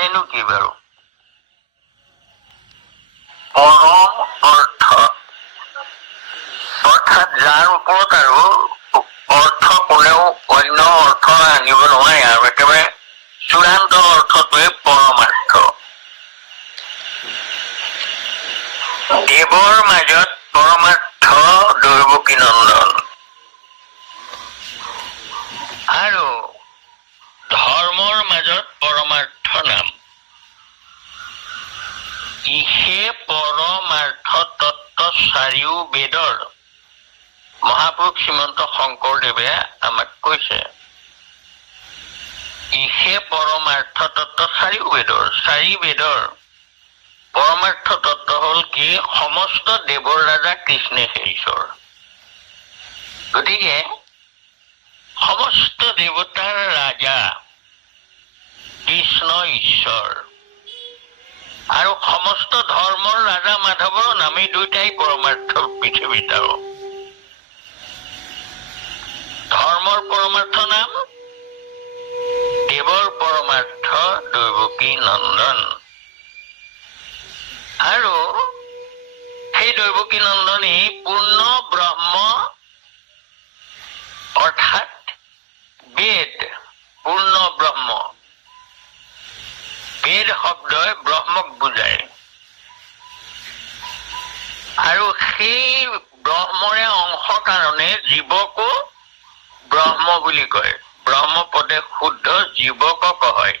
মানেনো কি বাৰু? পৰম অৰ্থ, অৰ্থাৎ যাৰ ওপৰত আৰু অৰ্থ কোনেও অন্য অৰ্থ আনিব নোৱাৰে, আৰু একেবাৰে চূড়ান্ত অৰ্থটোৱে পৰমাৰ্থ। দেৱৰ মাজত পৰমাৰ্থ দৈৱকী নন্দন, আৰু ধৰ্মৰ মাজত পৰমাৰ্থ নাম। ইহে পৰমাৰ্থ তত্ত্ব চাৰিও বেদৰ। মহাপুৰুষ শ্ৰীমন্ত শংকৰদেৱে আমাক কৈছে, ইহে পৰমাৰ্থ তত্ত্ব চাৰিও বেদৰ। চাৰি বেদৰ পৰমাৰ্থ তত্ত্ব হল কি? সমস্ত দেৱৰ ৰাজা কৃষ্ণেহে ঈশ্বৰ। গতিকে সমস্ত দেৱতাৰ ৰাজা কৃষ্ণ ঈশ্বৰ, আৰু সমস্ত ধৰ্মৰ ৰাজা মাধৱৰ নামে দুইটাই পৰমাৰ্থ পৃথিৱীত। আৰু ধৰ্মৰ পৰমাৰ্থ নাম, দেৱৰ পৰমাৰ্থ দৈৱকী নন্দন। আৰু সেই দৈৱকী নন্দনেই পূৰ্ণ ব্ৰহ্ম, অৰ্থাৎ বেদ, পূৰ্ণ ব্ৰহ্ম। বেদ শব্দই ব্ৰহ্মক বুজায়, আৰু সেই ব্ৰহ্মৰে অংশ কাৰণে জীৱকো ব্ৰহ্ম বুলি কয়। ব্ৰহ্ম পদে শুদ্ধ, জীৱকক হয়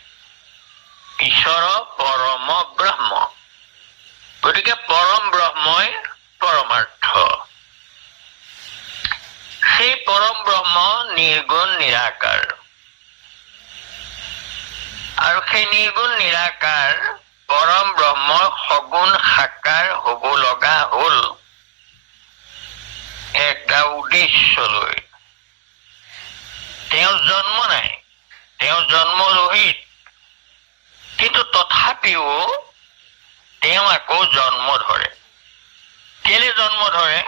ঈশ্বৰ পৰম ব্ৰহ্ম। গতিকে পৰম ব্ৰহ্মই পৰমাৰ্থ। সেই পৰম ব্ৰহ্ম নিৰ্গুণ নিৰাকাৰ, আৰু সেই নিৰ্গুণ নিৰাকাৰ পৰম ব্ৰহ্মৰ সগুণ সাকাৰ হব লগা হল এটা উদ্দেশ্য লৈ। তেওঁৰ জন্ম নাই, তেওঁ জন্ম ৰহিত, কিন্তু তথাপিও তেওঁ আকৌ জন্ম ধৰে। কেলে জন্ম ধৰে?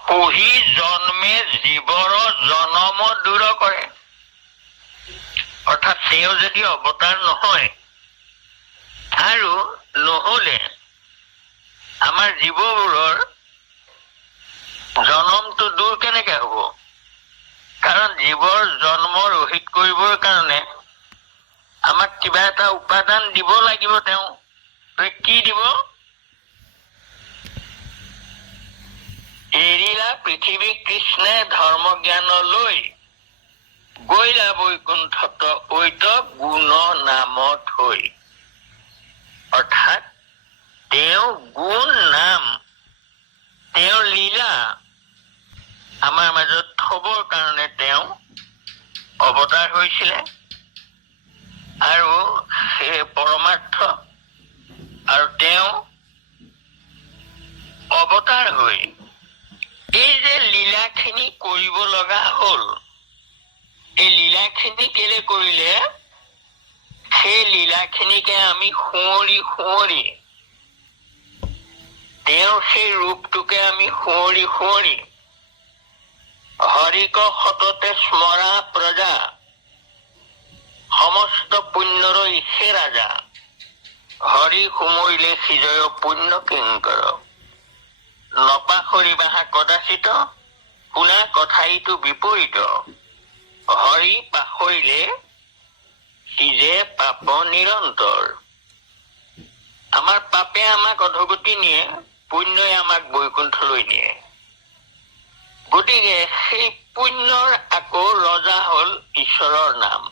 সহি জন্মে জীৱৰ জনম দূৰ কৰে। অৰ্থাৎ তেওঁ যদি অৱতাৰ নহয়, আৰু নহলে আমাৰ জীৱবোৰৰ জনমটো দূৰ কেনেকে হব? কাৰণ জীৱৰ জন্ম ৰহিত কৰিবৰ কাৰণে আমাক কিবা এটা উপাদান দিব লাগিব। তেওঁ কি দিব? এৰিলা পৃথিৱী কৃষ্ণে ধৰ্ম জ্ঞান লৈ, গৈলা বৈকুণ্ঠত ঐত গুণ নামত হৈ। অৰ্থাৎ তেওঁ গুণ নাম, তেওঁৰ লীলা আমাৰ মাজত থবৰ কাৰণে তেওঁ অৱতাৰ হৈছিলে। আৰু সেই পৰমাৰ্থ, আৰু তেওঁ অৱতাৰ হৈ এই যে লীলাখিনি কৰিব লগা হল, এই লীলাখিনি কেলে কৰিলে? সেই লীলাখিনিকে আমি সুঁৱৰি সুঁৱৰি, তেওঁৰ সেই ৰূপটোকে আমি সুঁৱৰি সুঁৱৰি, হৰিক সততে স্মৰা প্ৰজা, সমস্ত পুণ্যৰ ইহে ৰাজা, হৰি সুমৰিলে সিজয় পুণ্য কিংকৰ। নপাহৰিবাহা কদাচিত, শুনা কথাইটো বিপৰীত, হৰি পাহৰিলে সিজে পাপ নিৰন্তৰ। আমাৰ পাপে আমাক অধোগতি নিয়ে, পুণ্যই আমাক বৈকুণ্ঠলৈ নিয়ে। গতিকে সেই পুণ্যৰ আকৌ ৰজা হল ঈশ্বৰৰ নাম।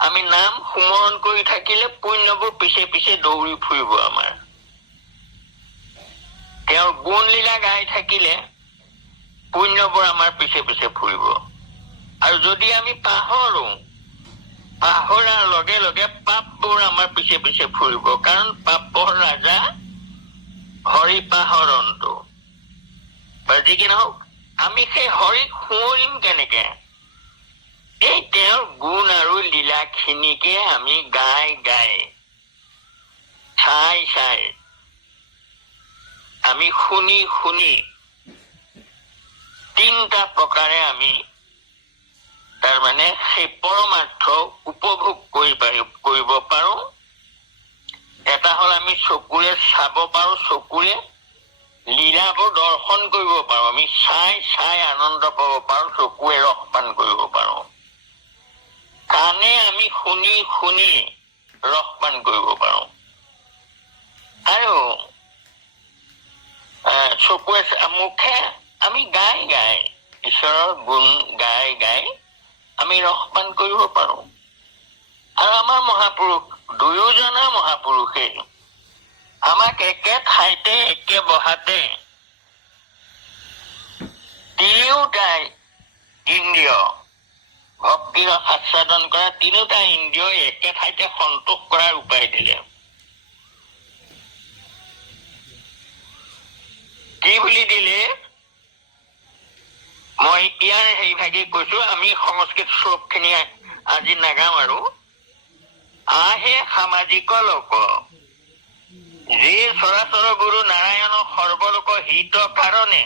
আমি নাম সুমৰণ কৰি থাকিলে পুণ্যবোৰ পিছে পিছে দৌৰি ফুৰিব আমাৰ। তেওঁৰ গুণ লীলা গাই থাকিলে পুণ্যবোৰ আমাৰ পিছে পিছে ফুৰিব। আৰু যদি আমি পাহৰো, পাহৰাৰ লগে লগে পাপবোৰ আমাৰ পিছে পিছে ফুৰিব। কাৰণ পাপৰ ৰাজা হৰি পাহৰণটো। যি কি নহওক, আমি সেই হৰিক সুঁৱৰিম কেনেকে? এই তেওঁৰ গুণ আৰু লীলাখিনিকে আমি গাই গাই, চাই চাই, আমি শুনি শুনি, তিনিটা প্ৰকাৰে আমি তাৰমানে সেই পৰমাৰ্থ উপভোগ কৰিব কৰিব পাৰো, এটা হ'ল আমি চকুৰে চাব পাৰো, চকুৰে লীলাবোৰ দৰ্শন কৰিব পাৰো, আমি চাই চাই আনন্দ পাব পাৰো, চকুৰে ৰস পান কৰিব পাৰো, কাণে আমি শুনি শুনি ৰস পান কৰিব পাৰো, আৰু চকুৰে মুখে আমি গাই গাই ঈশ্বৰৰ গুণ গাই গাই আমি ৰস পান কৰিব পাৰো। আৰু আমাৰ মহাপুৰুষ দুয়োজনা মহাপুৰুষে আমাক একে ঠাইতে একে বহাতে তিনিওটাই ইন্দ্ৰিয় ভক্তিৰ আস্বাদন কৰা, তিনিওটা ইন্দ্ৰিয় একে ঠাইতে সন্তোষ কৰাৰ উপায় দিলে। কি বুলি দিলে? মই ইয়াৰ সেইভাগে কৈছো, আমি সংস্কৃত শ্লোকখিনি আজি নাগাম আৰু। আহে সামাজিক লোক, যি চৰাচৰ গুৰু নাৰায়ণ সৰ্বলোক হিত কাৰণে,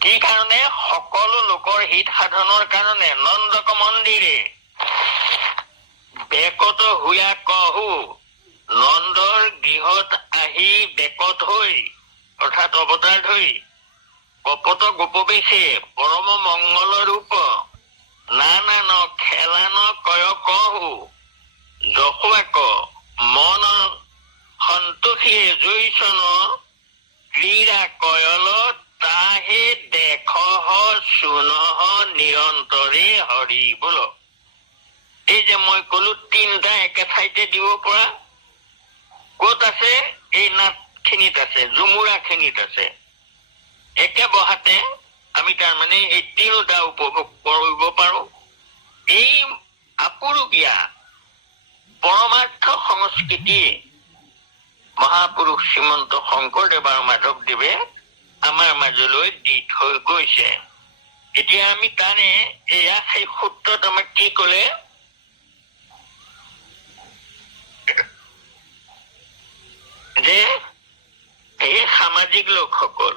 কি কাৰণে? সকলো লোকৰ হিত সাধনৰ কাৰণে নন্দক মন্দিৰে বেকত হুয়া কহু, নন্দৰ গৃহত আহি বেকত হৈ অৰ্থাৎ অৱতাৰ ধৰি কপট গোপবেশে পৰম মংগল ৰূপ নানা ন খেলা ন কয় কহু, যশোৱাক মন সন্তোষীয়ে জৈছন ক্ৰীড়া কয়ল, তাহে দেখ সুনহ নিৰন্তৰে হৰি বোল। এই যে মই কলো তিনিটা একে ঠাইতে দিব পৰা, ক'ত আছে? এই নাটখিনিত আছে, জুমুৰা খিনিত আছে। একে বহাতে আমি তাৰমানে এই তিনিটা উপভোগ কৰিব পাৰো। এই আপুৰুগীয়া পৰমাৰ্থ সংস্কৃতি মহাপুৰুষ শ্ৰীমন্ত শংকৰদেৱ আৰু মাধৱদেৱে আমাৰ মাজলৈ দি থৈ গৈছে। এতিয়া আমি তাৰে এয়া সেই সূত্ৰত আমাক কি কলে? যে এই সামাজিক লোকসকল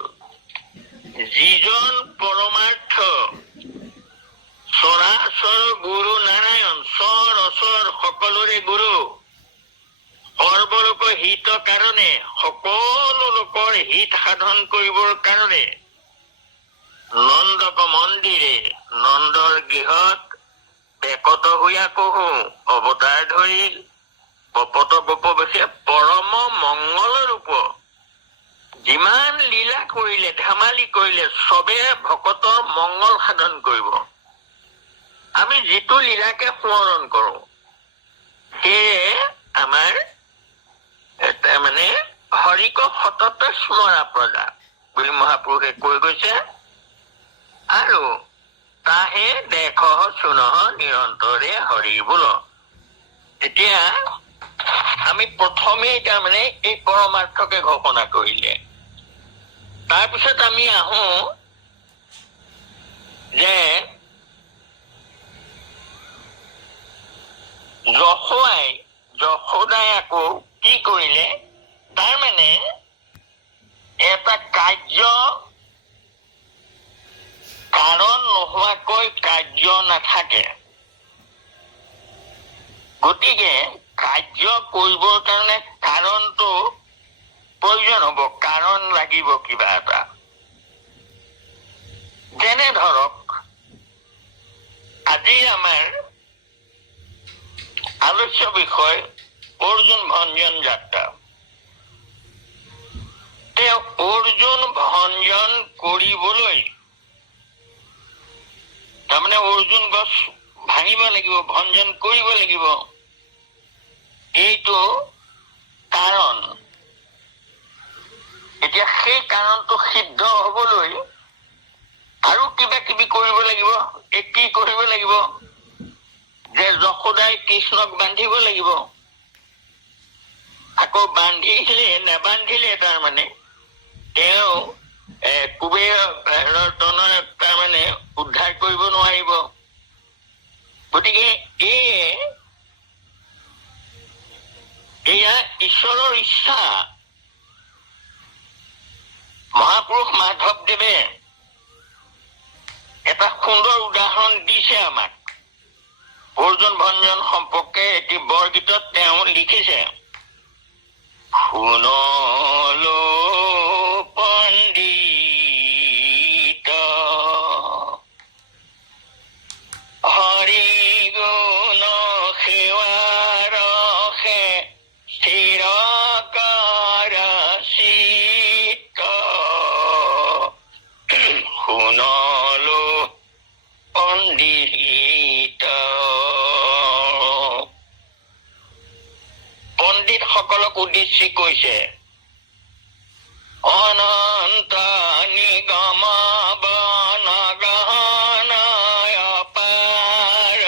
যিজন পৰমাৰ্থ চৰাচৰ গুৰু নাৰায়ণ, চৰ অচৰ সকলোৰে গুৰু, সৰ্বলোকৰ হিত কাৰণে, সকলো লোকৰ হিত সাধন কৰিবৰ কাৰণে নন্দক মন্দিৰে নন্দৰ গৃহত বেকত হুয়া কহু অৱতাৰ ধৰি কপট গোপবেশে পৰম মংগল ৰূপ, যিমান লীলা কৰিলে ধেমালি কৰিলে চবে ভকতৰ মংগল সাধন কৰিব। আমি যিটো লীলাকে স্মৰণ কৰো সেয়ে আমাৰ মানে হৰিক সতত স্মৰা প্ৰজা বুলি মহাপুৰুষে কৈ গৈছে। আৰু তাহে দেখ সুনহ নিৰন্তৰে হৰি বোল। এতিয়া আমি প্ৰথমেই তাৰমানে এই পৰমাৰ্থকে ঘোষণা কৰিলে, তাৰপিছত আমি আহো যে যশোদাই আকৌ কি কৰিলে? তাৰমানে এটা কাৰ্য কাৰণ নোহোৱাকৈ কাৰ্য নাথাকে। গতিকে কাৰ্য কৰিবৰ কাৰণে কাৰণটো প্ৰয়োজন হব, কাৰণ লাগিব কিবা এটা। যেনে ধৰক আজি আমাৰ আলোচ্য বিষয় অৰ্জুন ভঞ্জন যাত্ৰা। তেওঁ অৰ্জুন ভঞ্জন কৰিবলৈ তাৰমানে অৰ্জুন গছ ভাঙিব লাগিব, ভঞ্জন কৰিব লাগিব, এইটো কাৰণ। এতিয়া সেই কাৰণটো সিদ্ধ হবলৈ আৰু কিবা কিবি কৰিব লাগিব। কি কৰিব লাগিব? যে যশোদাই কৃষ্ণক বান্ধিব লাগিব। আকৌ বান্ধিলে নেবান্ধিলে তাৰমানে তেওঁ কুবেৰৰ তাৰমানে উদ্ধাৰ কৰিব নোৱাৰিব। গতিকে এয়া ঈশ্বৰৰ ইচ্ছা। মহাপুৰুষ মাধৱদেৱে এটা সুন্দৰ উদাহৰণ দিছে আমাক অৰ্জুন ভঞ্জন সম্পৰ্কে। সকলক উদ্দেশ্যি কৈছে, অনন্ত নিগম বন গহনায় পাৰ,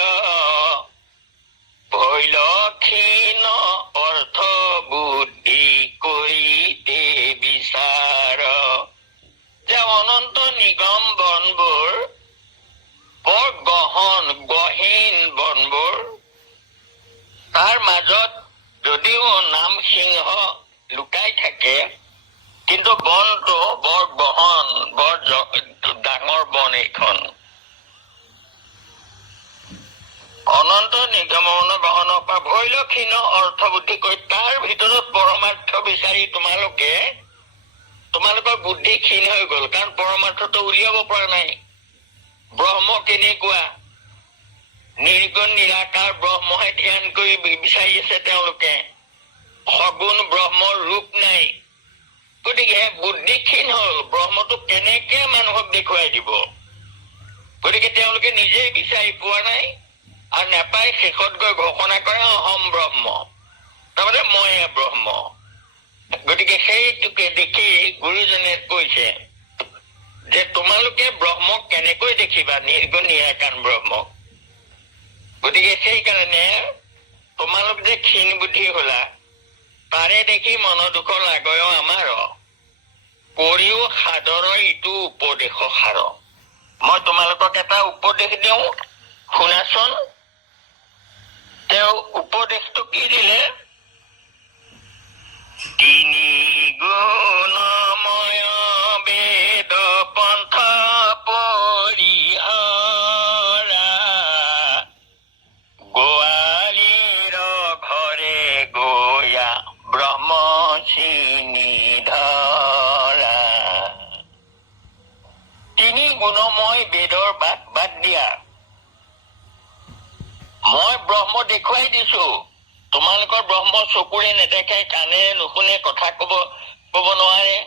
ভৈলক্ষীণ অৰ্থ বুদ্ধি কৰিতে বিচাৰ। যে অনন্ত নিগম বনবোৰ, বৰ গহীন বনবোৰ, তাৰ মাজত যদিও নাম সিংহ লুকাই থাকে, কিন্তু বনটো বৰ গহন, বৰ ডাঙৰ বন এইখন। অনন্ত নিগম গহনৰ পৰা ভৈলক্ষীণ অৰ্থ বুদ্ধি কৰি তাৰ ভিতৰত পৰমাৰ্থ বিচাৰি তোমালোকৰ বুদ্ধি ক্ষীণ হৈ গল, কাৰণ পৰমাৰ্থটো উলিয়াব পৰা নাই। ব্ৰহ্ম কেনেকুৱা, নিৰ্গুণ নিৰাকাৰ ব্ৰহ্মহে ধ্যান কৰি বিচাৰি আছে তেওঁলোকে। সগুণ ব্ৰহ্মৰ ৰূপ নাই, গতিকে বুদ্ধি ক্ষীণ হল। ব্ৰহ্মটো কেনেকে মানুহক দেখুৱাই দিব, গতিকে তেওঁলোকে নিজেই বিচাৰি পোৱা নাই, আৰু নাপাই শেষত গৈ ঘোষণা কৰে অহম ব্ৰহ্ম, তাৰমানে মইয়ে ব্ৰহ্ম। গতিকে সেইটোকে দেখি গুৰুজনে কৈছে যে তোমালোকে ব্ৰহ্মক কেনেকৈ দেখিবা, নিৰ্গুণ নিৰাকাৰ ব্ৰহ্মক। গতিকে সেইকাৰণে তোমালোক যে ক্ষীণ বুদ্ধি হলা, তাৰে দেখি মন দুখ লাগয় আমাৰ, কৰিও সাদৰ ইটো উপদেশ সাৰ। মই তোমালোকক এটা উপদেশ দিওঁ, শুনাচোন। তেওঁ উপদেশটো কি দিলে? তিনি গুণময় বেদ পন্থ পৰিহৰা, গোৱালীৰ ঘৰে গয়া ব্ৰহ্ম চিনি ধৰা। তিনি গুণময় বেদৰ বাদ দিয়া। মই ব্ৰহ্ম দেখুৱাই দিছো, তোমালোকৰ ব্ৰহ্ম চকুৰে নেদেখে, কাণেৰে নুশুনে, কথা কব নোৱাৰে।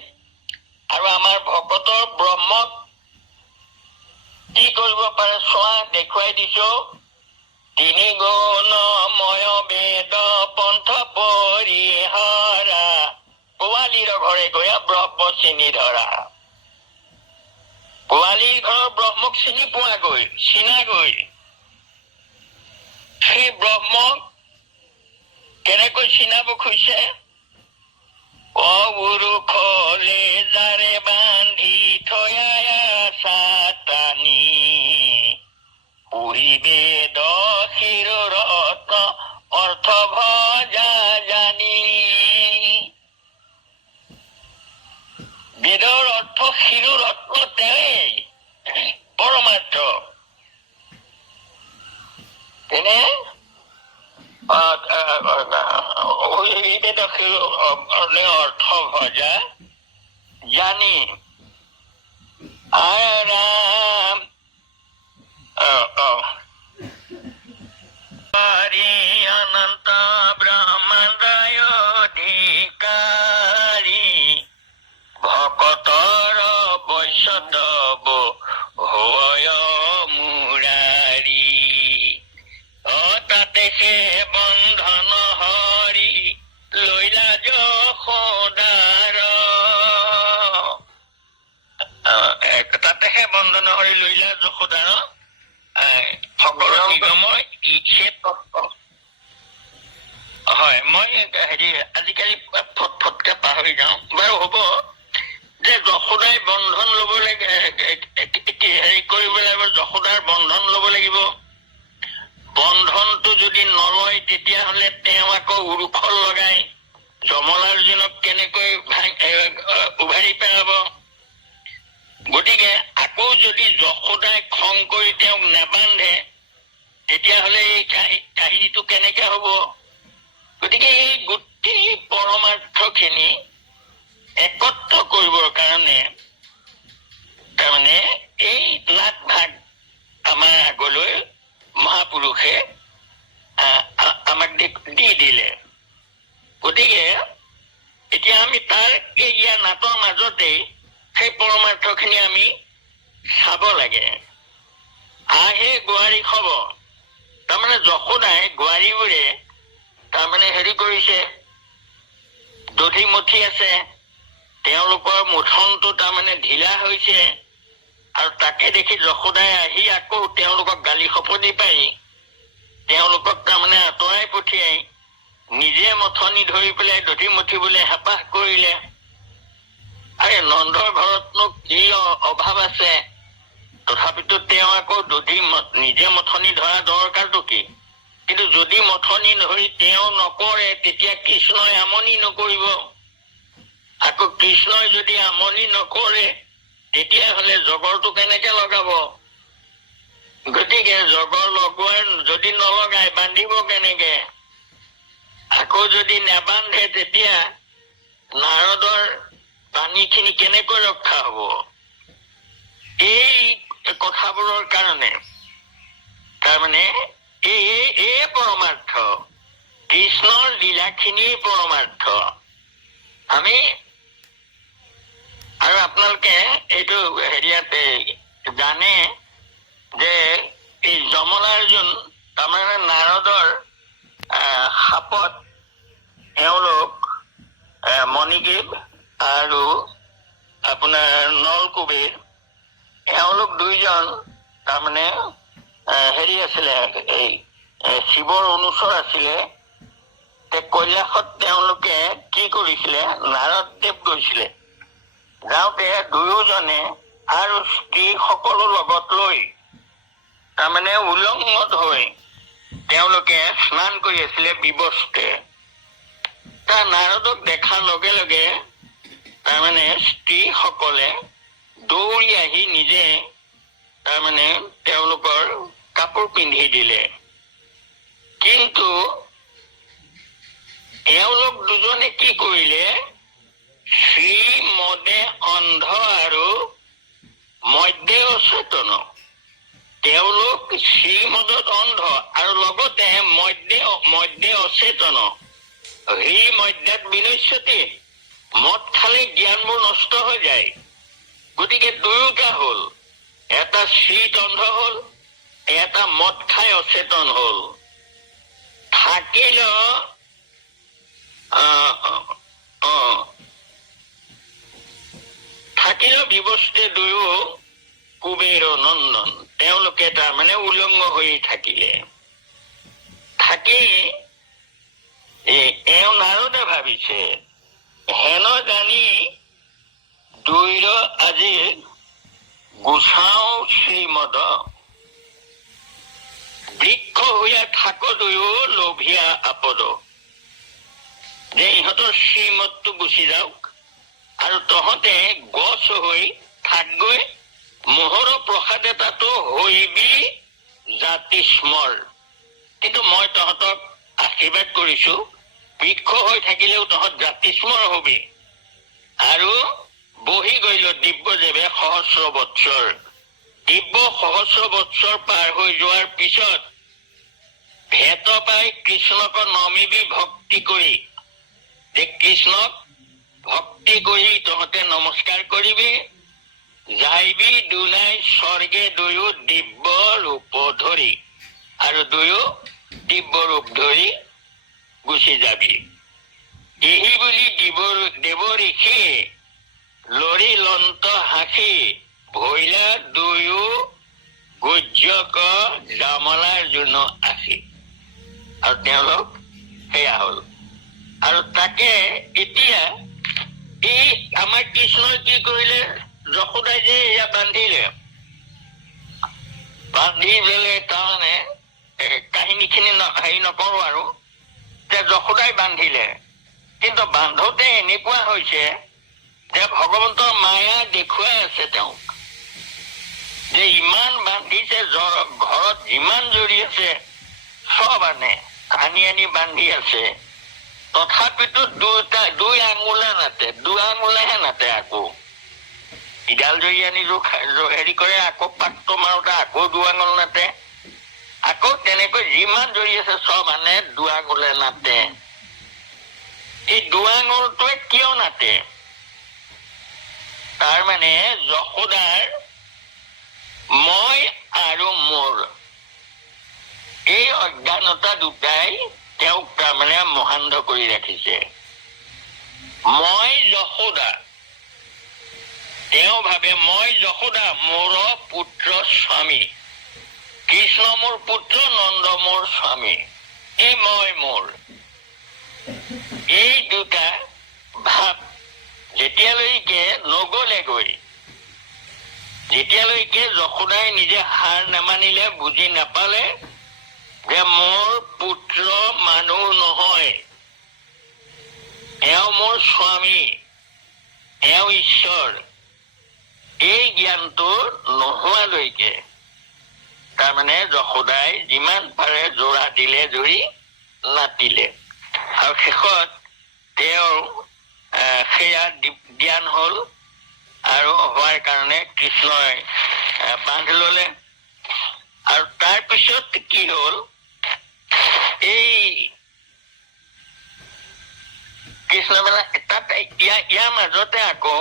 আৰু আমাৰ ভকতৰ ব্ৰহ্মক কি কৰিব পাৰে চোৱা, দেখুৱাই দিছো। তিনি গুণময় বেদ পন্থ পৰিহৰা, গোৱালীৰ ঘৰে গৈ ব্ৰহ্ম চিনি ধৰা। গোৱালীৰ ঘৰৰ ব্ৰহ্মক চিনি পোৱাগৈ, চিনাগৈ। সেই ব্ৰহ্মক কেনেকৈ চিনাব খুজিছে? অবুৰুখলে যাৰে বান্ধি থৈ চাতানি, পৰিবেদ শিৰোৰত অৰ্থ ভজা জানি। বেদৰ অৰ্থ শিৰোৰত্ন তেৱেই পৰমাৰ্থ। তেনে অৰ্থ ভজা জানি। আৰাম অনন্ত ব্ৰহ্মাণ্ডয় অধিকাৰী, ভকতৰ বৈষ্ণৱ হয় মুৰাৰী। তাতে সে বন্ধন হৰি লৈলা যশোদাৰ, তাতেহে বন্ধন হৰি লৈলা যশোদাৰ। সকলো নিগমৰ হয়, মই আজিকালি ফটকে পাহৰি যাওঁ বাৰু। হ'ব যে যশোদাই বন্ধন লব লাগে, কৰিব লাগিব, যশোদাৰ বন্ধন লব লাগিব। বন্ধনটো যদি নলয় তেতিয়াহলে তেওঁ আকৌ উৰুখল লগাই যমলাৰ্জুনক কেনেকৈ উভাৰি পেলাব। গতিকে আকৌ যদি যশোদাই খং কৰি তেওঁক নেবান্ধে তেতিয়াহলে এই কাহিনীটো কেনেকে হব? গতিকে এই গোটেই পৰমাৰ্থ খিনি একত্ৰ কৰিবৰ কাৰণে তাৰমানে এই নাট ভাগ আমাৰ আগলৈ মহাপুৰুষে আমাক দি দিলে। গতিকে এতিয়া আমি তাৰ ইয়াৰ নাটৰ মাজতেই সেই পৰমাৰ্থ খিনি আমি চাব লাগে। আহে গোৱাৰী খব, তাৰমানে যশোদাই গোৱাৰীবোৰে তাৰমানে কৰিছে, দধিমঠি আছে, তেওঁলোকৰ মুঠনটো তাৰমানে ঢিলা হৈছে, আৰু তাকে দেখি যশোদাই আহি আকৌ তেওঁলোকক গালি শপনি পাই তেওঁলোকক তাৰমানে আঁতৰাই পঠিয়াই নিজে মথনি ধৰি পেলাই দধিমঠিবলৈ হেঁপাহ কৰিলে। আৰে নন্দৰ ঘৰতনো কি অভাৱ আছে, তথাপিতো তেওঁ আকৌ নিজে মথনি ধৰা দৰকাৰটো কি? কিন্তু যদি মথনি ধৰি তেওঁ নকৰে তেতিয়া কৃষ্ণই আমনি নকৰিব। আকৌ কৃষ্ণই যদি আমনি নকৰে তেতিয়াহলে জগৰটো কেনেকে লগাব? গতিকে জগৰ লগোৱাৰ যদি নলগাই বান্ধিব কেনেকে? আকৌ যদি নেবান্ধে তেতিয়া নাৰদৰ পানীখিনি কেনেকৈ ৰক্ষা হব? এই কথাবোৰৰ কাৰণে তাৰমানে এই পৰমাৰ্থ, কৃষ্ণৰ লীলাখিনি পৰমাৰ্থ। আমি আৰু আপোনালোকে এইটো হেৰিয়াতে জানে যে এই যমলাৰ্জুন তাৰমানে নাৰদৰ সাপত এওঁলোক মণিগ্ৰীৱ আৰু আপোনাৰ নলকুবেৰ এওঁলোক দুইজন তাৰমানে হেৰি আছিলে, এই শিৱৰ অনুচৰ আছিলে। কৈলাশত তেওঁলোকে কি কৰিছিলে, নাৰদদেৱ গৈছিলে, যাওঁতে দুয়োজনে আৰু স্ত্ৰী সকলো লগত লৈ তাৰমানে উলংগত হৈ তেওঁলোকে স্নান কৰি আছিলে বিবস্তে। তাৰ নাৰদক দেখাৰ লগে লগে তাৰমানে স্ত্ৰী সকলে দৌৰি আহি নিজে তাৰমানে তেওঁলোকৰ কাপোৰ পিন্ধি দিলে। কিন্তু এওঁলোক দুজনে কি কৰিলে, শ্ৰী মদে অন্ধ আৰু মধ্যে অচেতন। তেওঁলোক শ্ৰীমদত অন্ধ আৰু লগতে মধ্যে অচেতন। হৃ মধ্যাত বিনশ্যতি, মদ খালে জ্ঞানবোৰ নষ্ট হৈ যায়। গতিকে দুয়োটা হল, এটা শ্ৰীত অন্ধ হল, এটা মদ খাই অচেতন হল। থাকিল বিবস্তে দুয়ো কুবেৰ নন্দন। তেওঁলোকে তাৰমানে উলংগ হৈ থাকিলে। থাকি এওঁ নাৰদে ভাবিছে হেন জানি দুইৰ আজি গুচাও শ্ৰীমদ, বৃক্ষ হৈয়া থাক দুয়ো লোভিয়া আপদ। যে ইহঁতৰ শ্ৰীমদটো গুচি যাওক আৰু তহঁতে গছ হৈ থাকগৈ, মোহৰ প্ৰসাদ এটাতো হৈবি জাতি স্মৰ। কিন্তু মই তহঁতক আশীৰ্বাদ কৰিছো, বৃক্ষ হৈ থাকিলেও তহঁত জাতি স্মৰ হবি। আৰু বহি গইল দিব্য যেবে সহস্ৰ বৎসৰ। দিব্য সহস্ৰ বৎসৰ পাৰ হৈ যোৱাৰ পিছত ভেট পাই কৃষ্ণক নমিবি ভক্তি কৰি। যে কৃষ্ণক ভক্তি কৰি তহঁতে নমস্কাৰ কৰিবি, যাইবি দুনাই স্বৰ্গে দুয়ো দিব্য ৰূপ ধৰি। আৰু দুয়ো দিব্য ৰূপ ধৰি গুচি যাবি। এই বুলি দেৱ ঋষি লৰি লন্ত হাসি, ভৈলা দুয়ো গুজ্জক যমলাৰ্জুন আসি। আৰু তেওঁলোক সেয়া হল। আৰু তাকে এতিয়া এই আমাৰ কৃষ্ণই কি কৰিলে, যশোদাই যে এয়া বান্ধিলে, বান্ধি পেলাই তাৰমানে কাহিনীখিনি হেৰি নকৰো আৰু, যে যশোদাই বান্ধিলে। কিন্তু বান্ধোতে এনেকুৱা হৈছে যে ভগৱন্তৰ মায়া দেখুৱাই আছে তেওঁক, যে ইমান বান্ধিছে, ঘৰত যিমান জৰি আছে চব আনি বান্ধি আছে। তথাপিতো দুই আঙুলে নাতে, দুআঙুলেহে নাতে। আকৌ ইডাল জৰি আনি হেৰি কৰে, আকৌ পাকটো মাৰোতে আকৌ দুআঙুল নাতে। আকৌ তেনেকৈ যিমান জৰি আছে চব দুআঙুলে নাতে। এই দুআঙুলটোৱে কিয় নাতে? তাৰমানে যশোদাৰ মই আৰু মোৰ এই অজ্ঞানতা দুটাই তেওঁক তাৰমানে মহান্ধ কৰি ৰাখিছে। মই যশোদা, তেওঁ ভাবে মই যশোদা মোৰ পুত্ৰ স্বামী, কৃষ্ণ মোৰ পুত্ৰ, নন্দ মোৰ স্বামী, এই মই মোৰ। এই দুটা ভাৱ যেতিয়ালৈকে নগলেগৈ, যেতিয়ালৈকে যশোদাই নিজে হাৰ নামানিলে, বুজি নাপালে যে মোৰ পুত্ৰ মানুহ নহয়, এওঁ মোৰ স্বামী, এওঁ ঈশ্বৰ, এই জ্ঞানটো নোহোৱালৈকে তাৰমানে যশোদাই যিমান পাৰে জোৰা দিলে জুৰি, নাতিলে। আৰু শেষত তেওঁৰ সেয়া জ্ঞান হল, আৰু হোৱাৰ কাৰণে কৃষ্ণই বান্ধ ললে। আৰু তাৰ পিছত কি হল, এই কৃষ্ণ মানে তাত ইয়াৰ মাজতে আকৌ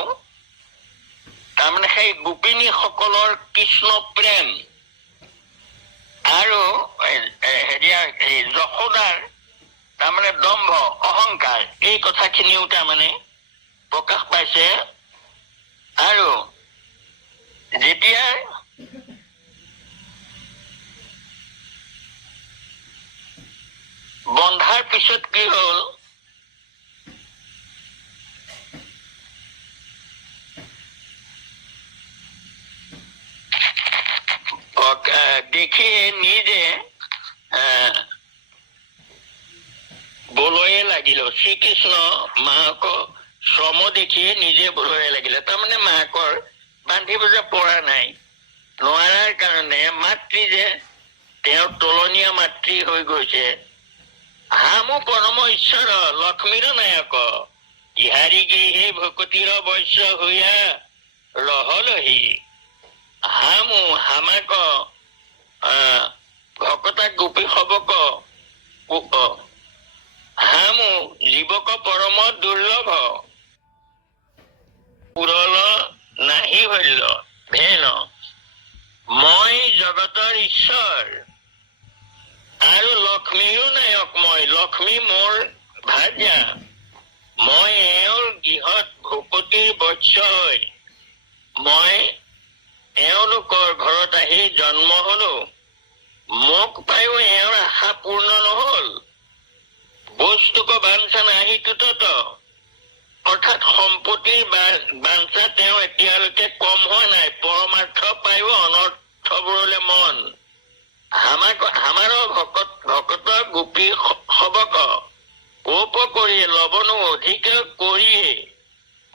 তাৰমানে সেই গোপিনী সকলৰ কৃষ্ণ প্ৰেম আৰু যশোদাৰ তাৰমানে দম্ভ অহংকাৰ, এই কথাখিনিও তাৰমানে প্ৰকাশ পাইছে। আৰু যেতিয়া বন্ধাৰ পিছত কি হল, দেখি নিজে বলয়ে লাগিল, শ্ৰীকৃষ্ণ মাকক শ্ৰম দেখিয়ে নিজে বলয়ে লাগিলে। তাৰমানে মাকৰ বান্ধিব যে পৰা নাই, নোৱাৰাৰ কাৰণে মাতৃ যে তেওঁৰ তলনীয়া মাতৃ হৈ গৈছে। হামো পৰম ঈশ্বৰ লক্ষ্মীৰ নায়ক, ইহাৰি গৃহে ভকতিৰ বৈশ্য হৈয়া ৰহলহি। হামো হামাক ভকতা গোপী সবক, হামো জীৱক পৰম দুৰ্লভ, পুৰল নাহি হল্য ভেন, মই জগতৰ ঈশ্বৰ আৰু লক্ষ্মীৰো নায়ক মই, লক্ষ্মী মোৰ ভাৰ্যা, মই এওঁৰ গৃহত ভূপতিৰ বৎস হৈ, মই এওঁলোকৰ ঘৰত আহি জন্ম হলো, মোক পায়ো এওঁৰ আশা পূৰ্ণ নহল, বস্তুক বাঞ্ছা নাহি টুটত, অৰ্থাৎ সম্পত্তিৰ বাঞ্ছা তেওঁ এতিয়ালৈকে কম হোৱা নাই, পৰমাৰ্থ পায়ো অনৰ্থবোৰলে মন। আমাৰ ভকত গোপী সবক কোপ কৰি লবনো অধিক কৰি,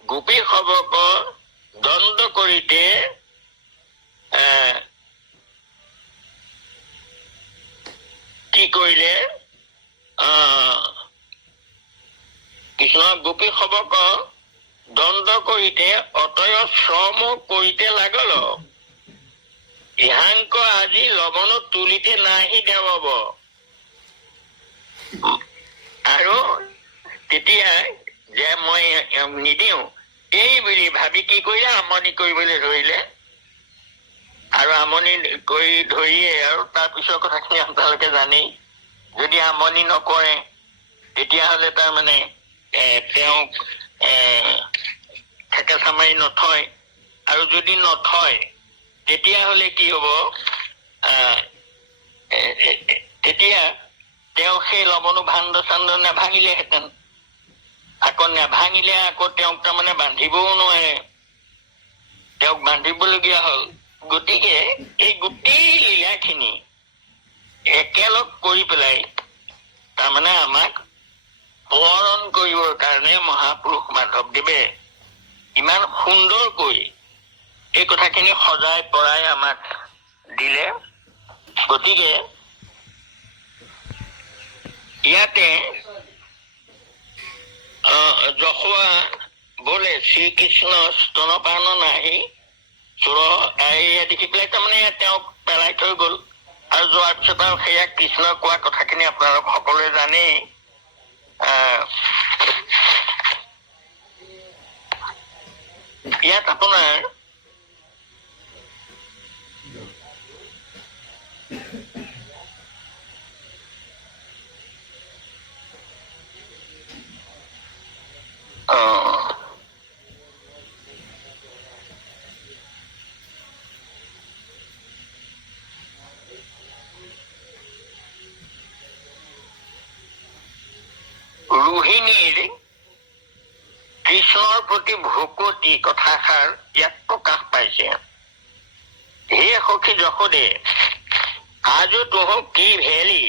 গোপী সবক দণ্ড কৰিতে কি কৰিলে, কৃষ্ণ গোপী সবক দণ্ড কৰিতে অতয় শ্ৰম কৰিতে লাগল, ইহাংক আজি লবন তুলিতে নাহি দেৱাব। আৰু তেতিয়া যে মই নিদিওঁ এই বুলি ভাবি কি কৰিলে, আমনি কৰিবলৈ ধৰিলে। আৰু আমনি কৰি ধৰিয়ে আৰু তাৰ পিছৰ কথাখিনি আপোনালোকে জানেই, যদি আমনি নকৰে তেতিয়াহলে তাৰমানে তেওঁক ঠেকেচা মাৰি নথয়, আৰু যদি নথয় তেতিয়াহলে কি হব, তেতিয়া তেওঁ সেই লবনো ভাণ্ড চাণ্ড নেভাঙিলেহেঁতেন, আকৌ নেভাঙিলে আকৌ তেওঁক তাৰমানে বান্ধিবও নোৱাৰে, তেওঁক বান্ধিবলগীয়া হল। গতিকে এই গোটেই লীলাখিনি একেলগ কৰি পেলাই তাৰমানে আমাক সোঁৱৰণ কৰিবৰ কাৰণে মহাপুৰুষ মাধৱদেৱে ইমান সুন্দৰকৈ এই কথাখিনি সজাই পৰাই আমাক দিলে। গতিকে ইয়াতে যশোদা বোলে শ্ৰীকৃষ্ণ স্তনপান নাহি চোৰ দেখি পেলাই তাৰমানে তেওঁক পেলাই থৈ গল। আৰু যোৱাৰ পিছত আৰু সেয়া কৃষ্ণ কোৱা কথাখিনি আপোনালোক সকলোৱে জানেই। ইয়াত আপোনাৰ ৰোহিণীৰ কৃষ্ণৰ প্ৰতি ভকতি কথাষাৰ ইয়াত প্ৰকাশ পাইছে। হে সখী যশোদে, আজো তোহ কি ভেলি,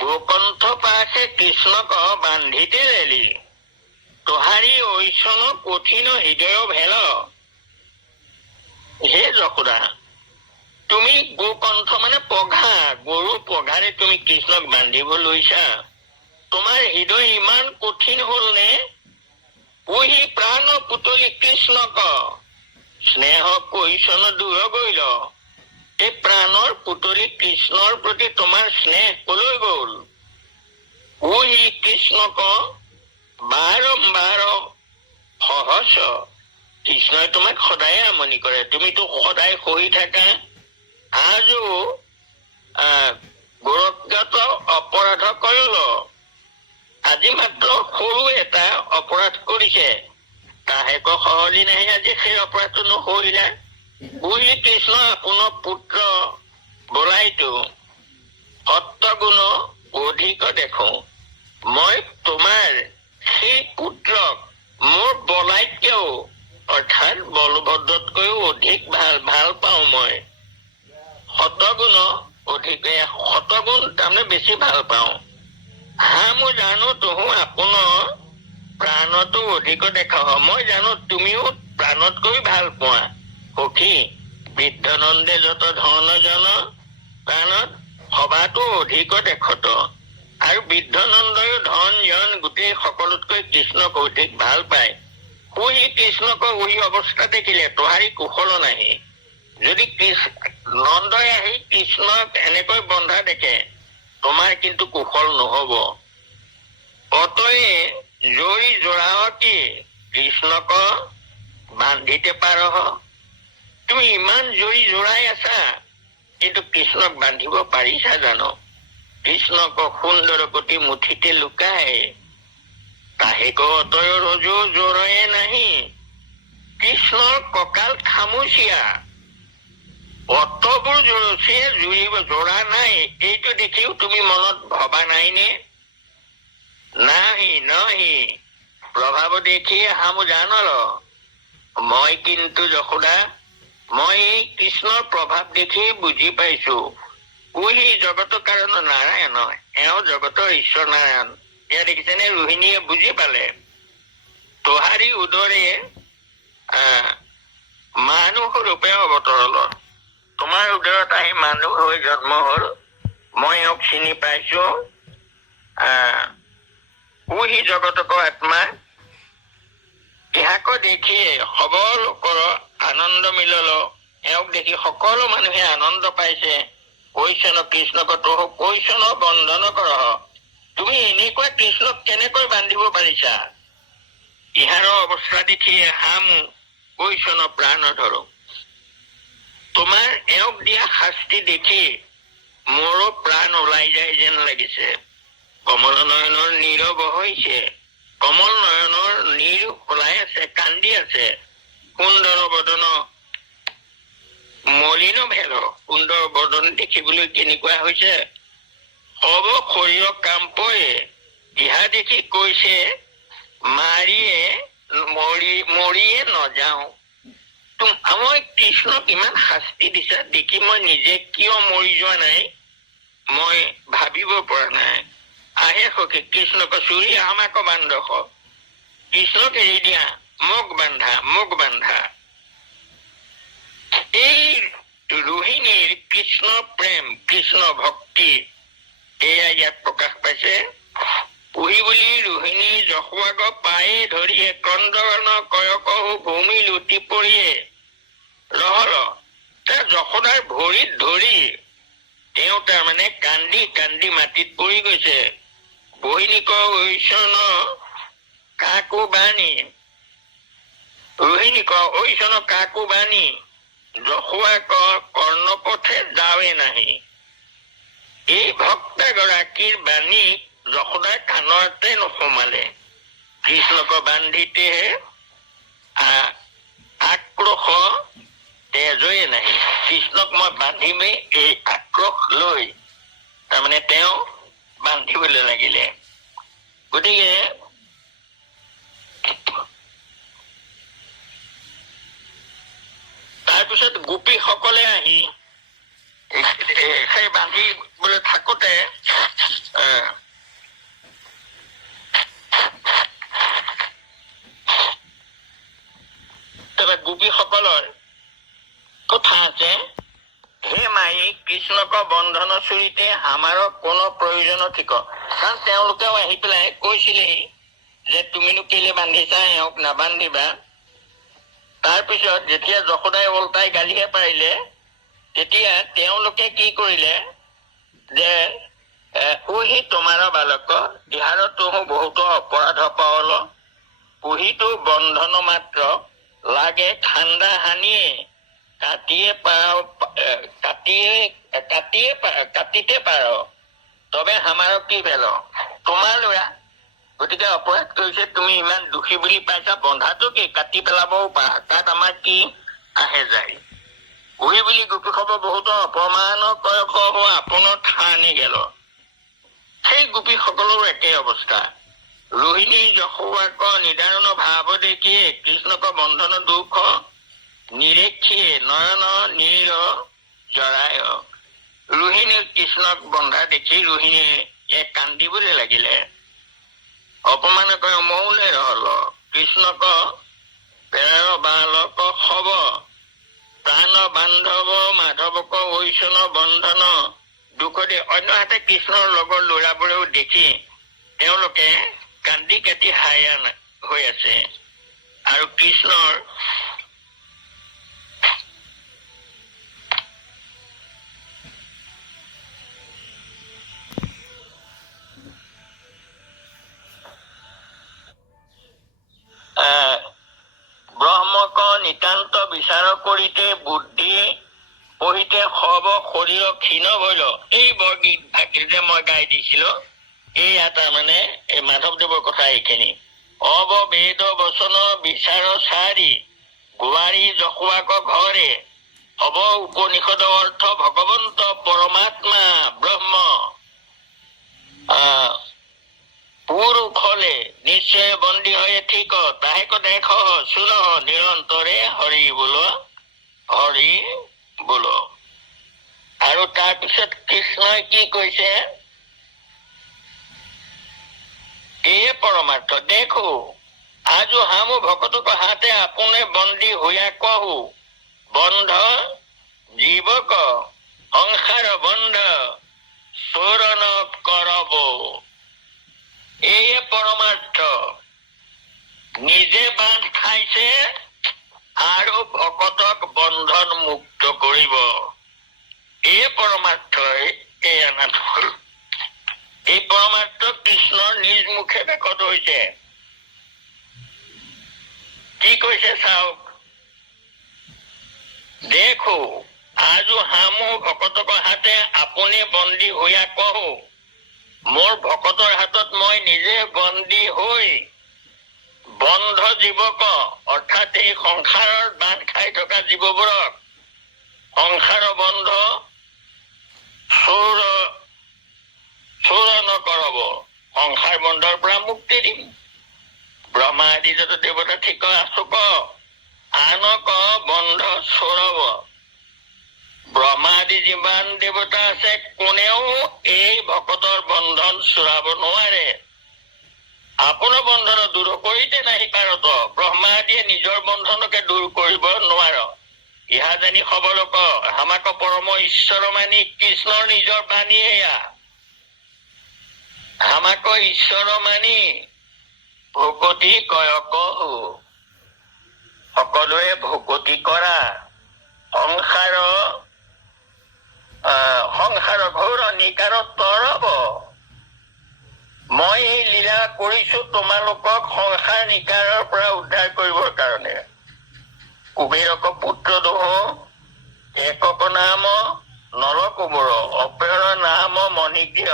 গোকণ্ঠ পাশে কৃষ্ণক বান্ধিতে লেলি, তোহারি ঐশন কঠিন হৃদয় ভেল। হে যশোদা, তুমি গোকণ্ঠ মানে পঘা, গৰু পঘাৰে তুমি কৃষ্ণক বান্ধিব লৈছা, তোমাৰ হৃদয় ইমান কঠিন হল নে? পুহি প্ৰাণ পুতলি কৃষ্ণক, স্নেহ কৈশন দূৰ গৈল। এই প্ৰাণৰ পুতলি কৃষ্ণৰ প্ৰতি তোমাৰ স্নেহ কলৈ গল? পুহি কৃষ্ণক বাৰম্বাৰ সহস, কৃষ্ণই তোমাক সদায় আমনি কৰে, তুমিতো সদায় সহি থাকা। আজো গোৰজ্ঞত অপৰাধ কৰিল, আজি মাত্ৰ সৰু এটা অপৰাধ কৰিছে, তাহেক সহজি নাহি আজি সেই অপৰাধটো নকৰিলা। বুঢ়ী কৃষ্ণ আপোনাৰ পুত্ৰ বলাইতো সত্যগুণ অধিক দেখো, মই তোমাৰ সেই পুত্ৰক মোৰ বলাইতকেও অৰ্থাৎ বলভদ্ৰতকৈও অধিক ভাল পাওঁ। মই শতগুণ অধিক, শতগুণ তাৰমানে বেছি ভাল পাওঁ। হা মই জানো তোহো আপোনাৰ প্ৰাণতো অধিক দেখা, মই জানো তুমিও প্ৰাণতকৈ ভাল পোৱা। সখী বৃদ্ধনন্দে যত ধন জন, প্ৰাণত সবাতো অধিক দেখত। আৰু বৃদ্ধনন্দয়ো ধন জন গোটেই সকলোতকৈ কৃষ্ণক অধিক ভাল পায়। সি কৃষ্ণক এই অৱস্থা দেখিলে তোহাৰি কুশল নাহি। যদি নন্দই আহি কৃষ্ণক এনেকৈ বন্ধা দেখে, তোমাৰ কিন্তু কুশল নহব। অতয়ে জয়ী জোৰাহ কি কৃষ্ণক বান্ধিতে পাৰহ। তুমি ইমান জয়ী জোৰাই আছা, কিন্তু কৃষ্ণক বান্ধিব পাৰিছা জানো? কৃষ্ণক সুন্দৰ গতি মুঠিতে লুকাই, তাহেক অতয় ৰজো জোৰয়ে নাহি, কৃষ্ণৰ কঁকাল খামুচিয়া। অতবোৰ জোৰচিয়ে জুৰিব জোৰা নাই, এইটো দেখিও তুমি মনত ভবা নাইনে? নাহি নহি প্ৰভাৱ দেখিয়ে হামু জানল, মই কিন্তু যশোদা মই এই কৃষ্ণৰ প্ৰভাৱ দেখি বুজি পাইছো। সি জগতৰ কাৰণ নাৰায়ণ, এওঁ জগতৰ ঈশ্বৰ নাৰায়ণ। এয়া দেখিছেনে, ৰোহিণীয়ে বুজি পালে। তোহাৰি উদৰে মানুহ ৰূপে অৱতৰল, তোমাৰ উদৰত আহি মানুহ হৈ জন্ম হল, মই এওঁক চিনি পাইছো। সি জগতক আত্মা, ইহাক দেখিয়ে সবলোকৰ আনন্দ মিলল। এওঁক দেখি সকলো মানুহে আনন্দ পাইছে। কৈছন কৃষ্ণক তোহ কৈছন বন্ধন কৰহ, তুমি এনেকুৱা কৃষ্ণক কেনেকৈ বান্ধিব পাৰিছা? ইহাৰৰ অৱস্থা দেখিয়ে হামু কৈছন প্ৰাণ ধৰো। তোমাৰ এওঁক দিয়া শাস্তি দেখি মোৰো প্ৰাণ ওলাই যায় যেন লাগিছে। কমল নয়নৰ নীৰ বহৈছে, কমল নয়নৰ নীৰ ওলাই আছে, কান্দি আছে। সুন্দৰ বদন মলিন ভেল, সুন্দৰ বদন দেখিবলৈ কেনেকুৱা হৈছে। সব শৰীৰ কাম্পয়ে, ইহা দেখি কৈছে মৰিয়ে নযাওঁ। মই কৃষ্ণক ইমান শাস্তি দিছা দেখি মই নিজে কিয় মৰি যোৱা নাই, মই ভাবিব পৰা নাই। আহে সখী কৃষ্ণক চুৰি আমাক বান্ধস, কৃষ্ণক এৰি দিয়া, মোক বান্ধা মোক বান্ধা। এই ৰোহিণীৰ কৃষ্ণ প্ৰেম কৃষ্ণ ভক্তি এয়া ইয়াত প্ৰকাশ পাইছে। পুহি বুলি ৰোহিণী যশোৱাগ পায়ে ধৰিয়ে কন্দন কয়কহু ভূমি লুটি পৰিয়ে ৰহল। তাৰ যশোদাৰ ভৰিত ধৰি তেওঁ তাৰমানে কান্দি কান্দি মাটিত পৰি গৈছে। বহিনীক ঐশন কাকো বাণী, ৰোহিণীক ঐশন কাকো বাণী, যশোৱাক কৰ্ণপথে যাৱে নাহি। এই ভক্তগৰাকীৰ বাণী যশোদাৰ কাণতে নোসোমালে। কৃষ্ণক বান্ধিতেহে আক্ৰোশ তেজয়ে নাহি। কৃষ্ণক মই বান্ধিমেই, এই আক্ৰোশ লৈ তাৰমানে তেওঁ বান্ধিবলৈ লাগিলে। গতিকে তাৰপিছত গোপীসকলে আহি সেই বান্ধিবলৈ থাকোতে গোপীসকলৰ কথা আছে, হে মাই কৃষ্ণক বন্ধন চুৰিতে আমাৰো কোনো প্ৰয়োজন থিক। কাৰণ তেওঁলোকেও আহি পেলাই কৈছিলেহি যে তুমিনো কেলে বান্ধিছা, এওঁক নাবান্ধিবা। তাৰপিছত যেতিয়া যশোদাই ওলটাই গালিহে পাৰিলে, তেতিয়া তেওঁলোকে কি কৰিলে যে ওহি তোমাৰ বালক ইহাৰ তোহো বহুত অপৰাধ পাৱল, ওহিটো বন্ধন মাত্ৰ লাগে ঠাণ্ডা হানিয়ে কাটিতে পাৰ, তবে আমাৰো কি ভেল তোমাৰ ল'ৰা। গতিকে অপৰাধ কৰিছে, তুমি ইমান দুখী বুলি পাইছা, বন্ধাটো কি কাটি পেলাবও পাৰা, তাত আমাৰ কি আহে যায়। ওহি বুলি গোপী খব বহুত অপমান কয়স আপোনাৰ ঠানি গেল। সেই গোপীসকলৰো একে অৱস্থা। ৰোহিণী যশোদাক নিদাৰুণ ভাৱ দেখিয়ে কৃষ্ণক বন্ধন দুখ নিৰেক্ষিয়ে নয়ন নীৰ জৰায়। ৰোহিণীৰ কৃষ্ণক বন্ধা দেখি ৰোহিণীয়ে কান্দিবলৈ লাগিলে। অপমান কৰে মৌলে ৰহল কৃষ্ণক পেৰাৰ বালক হব, প্ৰাণ বান্ধৱ মাধৱক ঐচন বন্ধন দুখ দিয়ে। অন্য হাতে কৃষ্ণৰ লগৰ ল'ৰাবোৰেও দেখি তেওঁলোকে কান্দি কাটি হায়ান হৈ আছে। আৰু কৃষ্ণৰ ব্ৰহ্মক নিতান্ত বিচাৰ কৰিতে বুদ্ধি পঢ়িতে সব শৰীৰ ক্ষীণ ভৈল। এই বৰগীত ভাগি যে মই গাই দিছিলো, এয়া তাৰমানে এই মাধৱদেৱৰ কথা এইখিনি। অববেদ বচন বিচাৰ চাৰি গুৱাৰী যশোদাক ঘৰে, হব উপনিষদ অৰ্থ ভগৱন্ত পৰমাত্মা ব্ৰহ্ম। পুৰুষলে নিশ্চয় বন্দী হয়ে ঠিক, তাহেক দেখ শুন নিৰন্তৰে হৰি বোল। আৰু তাৰপিছত কৃষ্ণই কি কৈছে, এয়ে পৰমাৰ্থ দেখো আজো হামো ভকতক হাতে আপোনে বন্দী হইয়া কহু, বন্ধ জীৱক সংসাৰ বন্ধ চোৰণ কৰব। এয়ে পৰমাৰ্থ, নিজে বান্ধ খাইছে আৰু ভকতক বন্ধন মুক্ত কৰিব। এই পৰমাৰ্থ এয়া নাথল। এই পৰমাৰ্থ কৃষ্ণৰ নিজ মুখে বেকত হৈছে। কি কৈছে চাওক, দেখো আজো হামো ভকতক হাতে আপুনি বন্দী হইয়া কহো, মোৰ ভকতৰ হাতত মই নিজে বন্দী হৈ বন্ধ জীৱক অৰ্থাৎ এই সংসাৰৰ বান্ধ খাই থকা জীৱবোৰক সংসাৰ বন্ধ চোৰণ কৰব, সংসাৰ বন্ধৰ পৰা মুক্তি দিম। ব্ৰহ্মা আদি যত দেৱতা ঠিক আছোক আনক বন্ধ চোৰব। ব্ৰহ্মা আদি যিমান দেৱতা আছে কোনেও এই ভকতৰ বন্ধন চোৰাব নোৱাৰে। আপোনাৰ বন্ধন দূৰ কৰিতে নাহি পাৰত, ব্ৰহ্মা আদিয়ে নিজৰ বন্ধনকে দূৰ কৰিব নোৱাৰ। ইহা জানি সবলোক আমাক পৰম ঈশ্বৰ মানি কৃষ্ণৰ নিজৰ বাণী এয়া। আমাক ঈশ্বৰ মানি ভকতি কয় কহু, সকলোৱে ভকতি কৰা সংসাৰ ঘোৰ নিকাৰ তৰব। মই এই লীলা কৰিছো তোমালোকক সংসাৰ নিকাৰৰ পৰা উদ্ধাৰ কৰিবৰ কাৰণে। কুবেৰক পুত্ৰ দোহ একক নাম নৰ কোবৰ, অপেৰ নাম মণিগৃহ।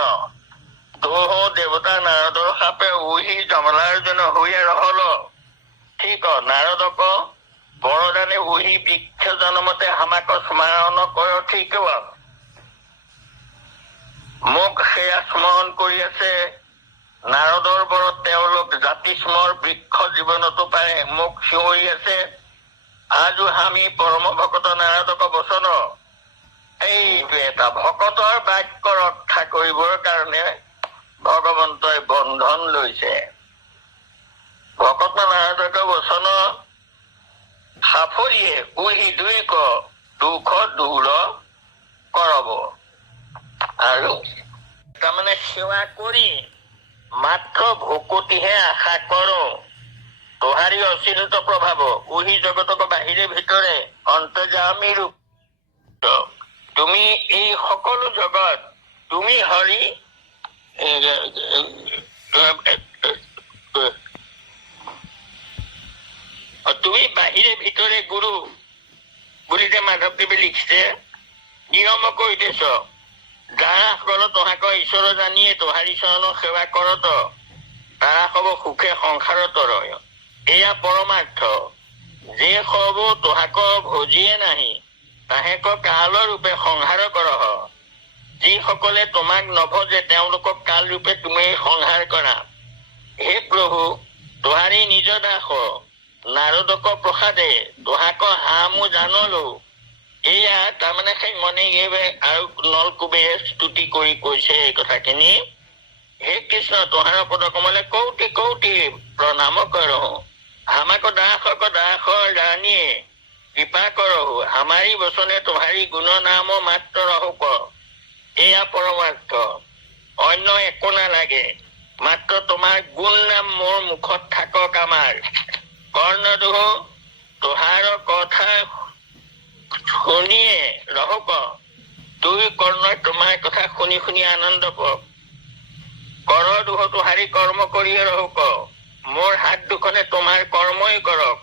দোহ দেৱতা নাৰদৰ সাপে উহি জমলাৰ্জুন হৈয়ে ৰহল। ঠিক নাৰদক বৰদানে উহি বৃক্ষ জন্মতে আমাক স্মৰণ কৰ। ঠিক মোক সেয়া স্মৰণ কৰি আছে নাৰদৰ বৰত জাতিস্মৰ বৃক্ষ জীৱনতো পাৰে মোক চিঞৰি আছে আজো হামি পৰম ভকত নাৰদক বচন। এইটো এটা ভকতৰ বাক্য ৰক্ষা কৰিবৰ কাৰণে ভগৱন্তই বন্ধন লৈছে। ভকত নাৰদক বচন সাফৰিয়ে উহি দুইক দুখ দূৰ কৰাব। আৰু তাৰমানে সেৱা কৰি মাত্ৰ ভকতিহে আশা কৰো, তোহাৰি অচিন্ত প্ৰভাব উহি জগতক বাহিৰে ভিতৰে অন্তৰ্যামী ৰূপ। তুমি এই সকলো জগত তুমি হৰি তুমি বাহিৰে ভিতৰে গুৰু বুলিতে মাধৱদেৱে লিখিছে। নিয়ম কৈতেছ যাৰা সকল তোহাক ঈশ্বৰ জানিয়ে তোহাৰি চৰণ সেৱা করত তারা সব সুখে সংসারত রয়। এয়া পরমার্থ যে সব তোহাক ভোজিয়ে নাহি তাহেক কাল রূপে সংহার করহ। যিসকলে তোমাক নভজে তেওঁলোকক কাল রূপে তুমি সংহার কৰা। হে প্ৰভু তোহাৰি নিজ দাস নাৰদক প্ৰসাদে তোহাক হামো জানলো। এয়া তাৰমানে সেই মনে আৰু নলকুবেৰে স্তুতি কৰি কৈছে এই কথাখিনি। হে কৃষ্ণ তোহাৰ পদ কমলে কৌটি কৌটি প্ৰণাম কৰহো। আমাক দাসক দাস জানিয়ে কৃপা কৰহো। আমাৰি বচনে তোহাৰি গুণ নাম মাত্ৰ ৰহুক। এয়া পৰমাৰ্থ অন্য একো নালাগে, মাত্ৰ তোমাৰ গুণ নাম মোৰ মুখত থাকক। আমাৰ কৰ্ণদোহ তোহাৰ কথা শুনিয়ে ৰহুক। দুই কৰ্ণই তোমাৰ কথা শুনি শুনি আনন্দ পাওক। কৰ দুহ তোহাৰি কৰ্ম কৰিয়ে ৰহুক। মোৰ হাত দুখনে তোমাৰ কৰ্মই কৰক।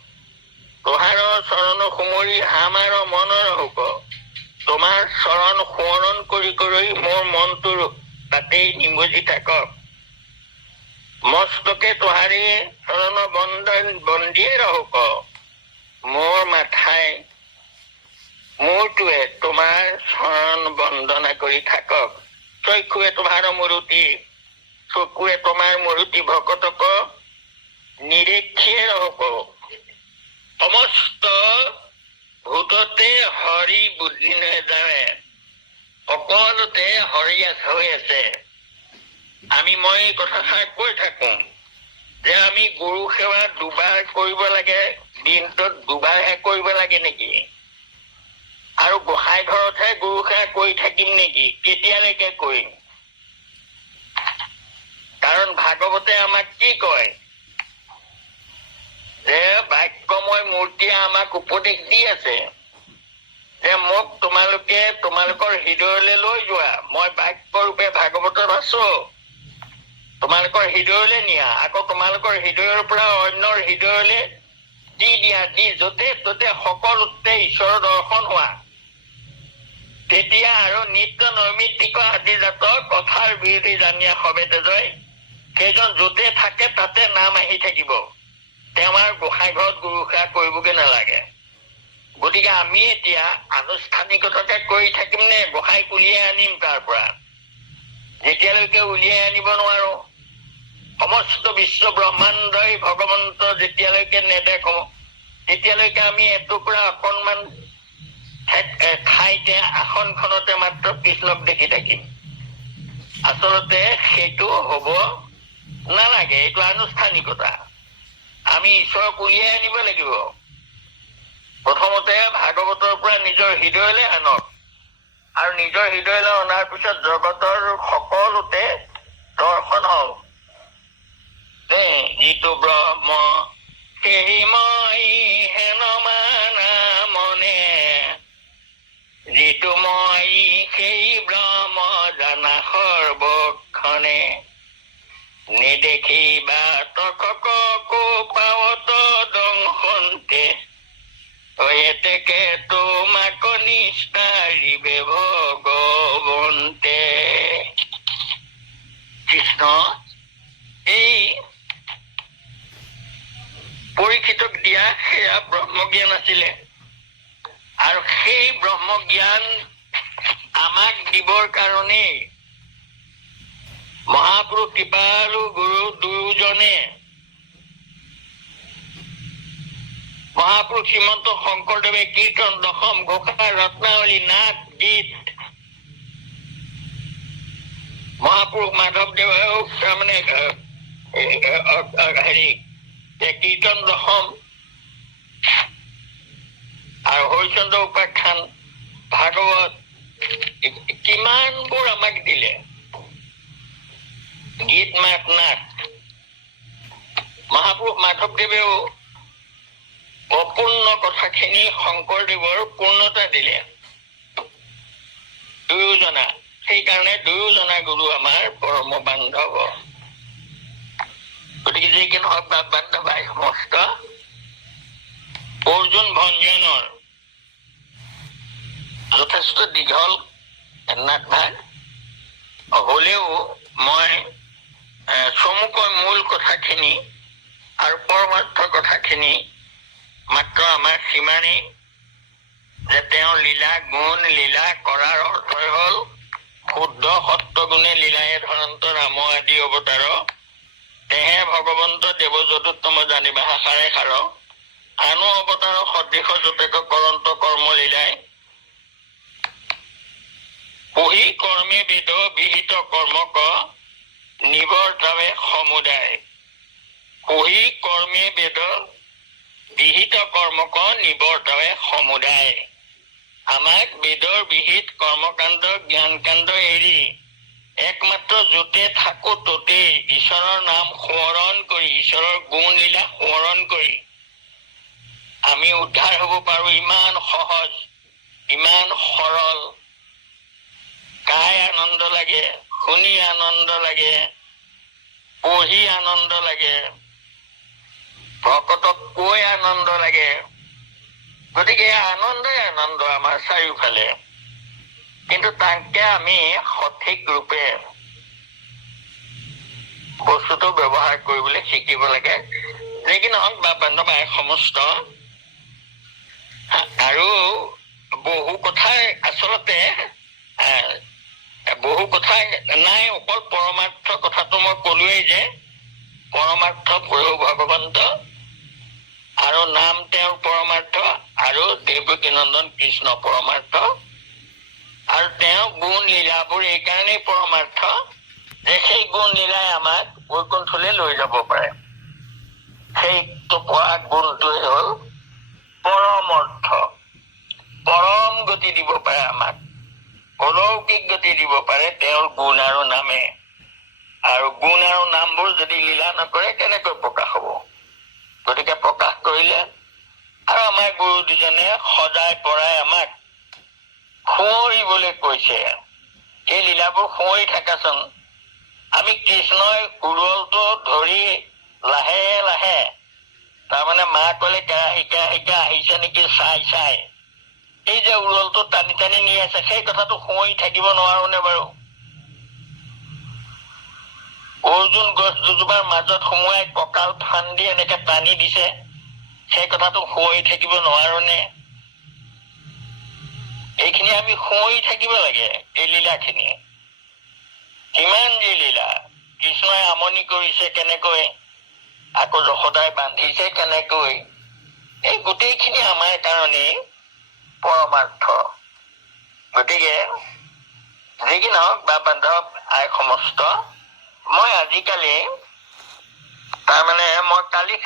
তোহাৰ চৰণ সুমৰি আমাৰ মন ৰহুক। তোমাৰ চৰণ সোঁৱৰণ কৰি কৰি মোৰ মনটো তাতেই নিমজি থাকক। মস্তকে তোহাৰি চৰণ বন্দিয়ে ৰহুক। মোৰ মাথাই মূৰটোৱে তোমাৰ চৰণ বন্দনা কৰি থাকক। চক্ষুৱে তোমাৰ মূৰুতি চকুৱে তোমাৰ মূৰুতি ভকতক নিৰীক্ষিয়ে ৰহুক। সমস্ত ভূততে হৰি বুদ্ধি নেজানে, সকলোতে হৰি হৈ আছে। মই কথাষাৰ কৈ থাকো যে আমি গুৰু সেৱা দুবাৰ কৰিব লাগে, দিনটোত দুবাৰহে কৰিব লাগে নেকি? আৰু গোসাঁই ঘৰতহে গুৰু সেৱা কৰি থাকিম নেকি? কেতিয়ালৈকে কৰিম? কাৰণ ভাগৱতে আমাক কি কয় যে বাক্যময় মূৰ্তিয়ে আমাক উপদেশ দি আছে যে মোক তোমালোকৰ হৃদয়লৈ লৈ যোৱা। মই বাক্য ৰূপে ভাগৱতত আছো, তোমালোকৰ হৃদয়লৈ নিয়া। আকৌ তোমালোকৰ হৃদয়ৰ পৰা অন্যৰ হৃদয়লৈ দি দিয়া, দি য'তে ত'তে সকলোতে ঈশ্বৰৰ দৰ্শন হোৱা। তেতিয়া আৰু নিত্য নৈমিত্তিক আদি জাতৰ কথাৰ বিৰোধী জানিয়া সবে তেজয় সেইজন য'তে থাকে তাতে নাম আহি থাকিব। তেওঁ আৰু গোসাঁই ঘৰত গুৰু সেৱা কৰিবগে নালাগে। গতিকে আমি এতিয়া আনুষ্ঠানিকতাকে কৰি থাকিম নে গোসাঁইক উলিয়াই আনিম তাৰ পৰা? যেতিয়ালৈকে উলিয়াই আনিব নোৱাৰো, সমস্ত বিশ্ব ব্ৰহ্মাণ্ডই ভগৱন্ত যেতিয়ালৈকে নেদেখো তেতিয়ালৈকে আমি এটুকুৰা অকণমান ঠাইতে আসনখনতে মাত্ৰ কৃষ্ণক দেখি থাকিম। আচলতে সেইটো হব নালাগে। এইটো আনুষ্ঠানিকতা। আমি ঈশ্বৰক উলিয়াই আনিব লাগিব। প্ৰথমতে ভাগৱতৰ পৰা নিজৰ হৃদয়লৈ আনক, আৰু নিজৰ হৃদয়লৈ অনাৰ পিছত জগতৰ সকলোতে দৰ্শন হওক। যিটো ব্ৰহ্ম সেই মই হেন মানা মনে, যিটো মই সেই ব্ৰহ্ম জানা সৰ্বক্ষণে, নেদেখিবা তককো পাৱত দংশন্তে, এতেকে তোমাক নিষ্ঠাৰিবে ভগৱন্তে। কৃষ্ণ এই পৰীক্ষিতক দিয়া সেয়া ব্ৰহ্মজ্ঞান আছিলে, আৰু সেই ব্ৰহ্মজ্ঞান আমাক দিবৰ কাৰণেই মহাপুৰুষ কৃপালু গুৰু দুজনে মহাপুৰুষ শ্ৰীমন্ত শংকৰদেৱে কীৰ্তন দশম ঘোষা ৰত্নাৱলী নাট গীত মহাপুৰুষ মাধৱদেৱেও তাৰমানে হেৰি কীৰ্তন দশম আৰু হৰিচন্দ্ৰ উপাখ্যান ভাগৱত কিমানবোৰ আমাক দিলে গীত মাত নাট মহাপুৰুষ মাধৱদেৱেও অপূৰ্ণ কথাখিনি শংকৰদেৱৰ পূৰ্ণতা দিলে দুয়োজনা সেইকাৰণে দুয়োজনা গুৰু আমাৰ পৰম বান্ধৱ গতিকে যি কি নহওক বা বান্ধৱাই সমস্ত অৰ্জুন ভঞ্জনৰ যথেষ্ট দীঘল নাটভাগ হলেও মই চমুকৈ মূল কথাখিনি আৰু পৰমাৰ্থ কথাখিনি মাত্ৰ আমাৰ সিমানেই যে তেওঁৰ লীলা গুণ লীলা কৰাৰ অৰ্থই হল শুদ্ধ সত্যগুণে লীলায়ে ধৰন্ত ৰাম আদি অৱতাৰ তেহে ভগৱন্ত দেৱযদুত্তম জানিবা সাৰে সাৰ আনো অৱতাৰ সদৃশ যতেক কৰন্ত কৰ্ম লীলাই পঢ়ি কৰ্মে বেদ বিহিত কৰ্মক নিবৰ্তাৱে সমুদায় পঢ়ি কৰ্মে বেদ বিহিত কৰ্মক নিবৰ্তাৱে সমুদায় আমাক বেদৰ বিহিত কৰ্মকাণ্ড জ্ঞানকাণ্ড এৰি একমাত্ৰ য'তে থাকো ততেই ঈশ্বৰৰ নাম সোঁৱৰণ কৰি ঈশ্বৰৰ গুণ লীলা সোঁৱৰণ কৰি আমি উদ্ধাৰ হব পাৰো ইমান সহজ ইমান সৰল গাই আনন্দ লাগে শুনি আনন্দ লাগে পঢ়ি আনন্দ লাগে ভকতক কৈ আনন্দ লাগে গতিকে আনন্দই আনন্দ আমাৰ চাৰিওফালে কিন্তু তাকে আমি সঠিক ৰূপে বস্তুটো ব্যৱহাৰ কৰিবলৈ শিকিব লাগে যি কি নহওক বা বান্ধৱাই সমস্ত আৰু বহু কথা আচলতে বহু কথা নাই অকল পৰমাৰ্থ কথাটো মই কলোৱেই যে পৰমাৰ্থ প্ৰভু ভগৱন্ত আৰু নাম তেওঁৰ পৰমাৰ্থ আৰু দেৱকী নন্দন কৃষ্ণ পৰমাৰ্থ আৰু তেওঁ গুণ লীলাবোৰ এইকাৰণেই পৰমাৰ্থ যে সেই গুণ লীলাই আমাক বৈকুণ্ঠলৈ লৈ যাব পাৰে সেইটো পোৱা গুণটোৱে হল পৰম অৰ্থ পৰম গতি দিব পাৰে আমাক অলৌকিক গতি দিব পাৰে তেওঁৰ গুণ আৰু নামে আৰু গুণ আৰু নামবোৰ যদি লীলা নকৰে কেনেকৈ প্ৰকাশ হব গতিকে প্ৰকাশ কৰিলে আৰু আমাৰ গুৰু দুজনে সজাই পৰাই আমাক সোঁৱৰিবলৈ কৈছে এই লীলাবোৰ সোঁৱৰি থাকাচোন আমি কৃষ্ণই উৰলটো ধৰি লাহে লাহে তাৰমানে মা কলে কেৰাহী কেৰাহীকে আহিছে নেকি চাই চাই এই যে উৰলটো টানি টানি নি আছে সেই কথাটো সোঁৱৰি থাকিব নোৱাৰো নে বাৰু অৰ্জুন গছ দুজোপাৰ মাজত সোমোৱাই কঁকাল ফান্দি এনেকে টানি দিছে সেই কথাটো সোঁৱৰি থাকিব নোৱাৰো নে এইখিনি আমি সোঁৱৰি থাকিব লাগে এই লীলাখিনি কিমান যি লীলা কৃষ্ণই আমনি কৰিছে কেনেকৈ আকৌ যশোদাই বান্ধিছে কেনেকৈ এই গোটেইখিনি আমাৰ কাৰণে পৰমাৰ্থ গতিকে যি কি নহওক বা বান্ধৱ আই সমস্ত মই আজিকালি তাৰমানে মই কালি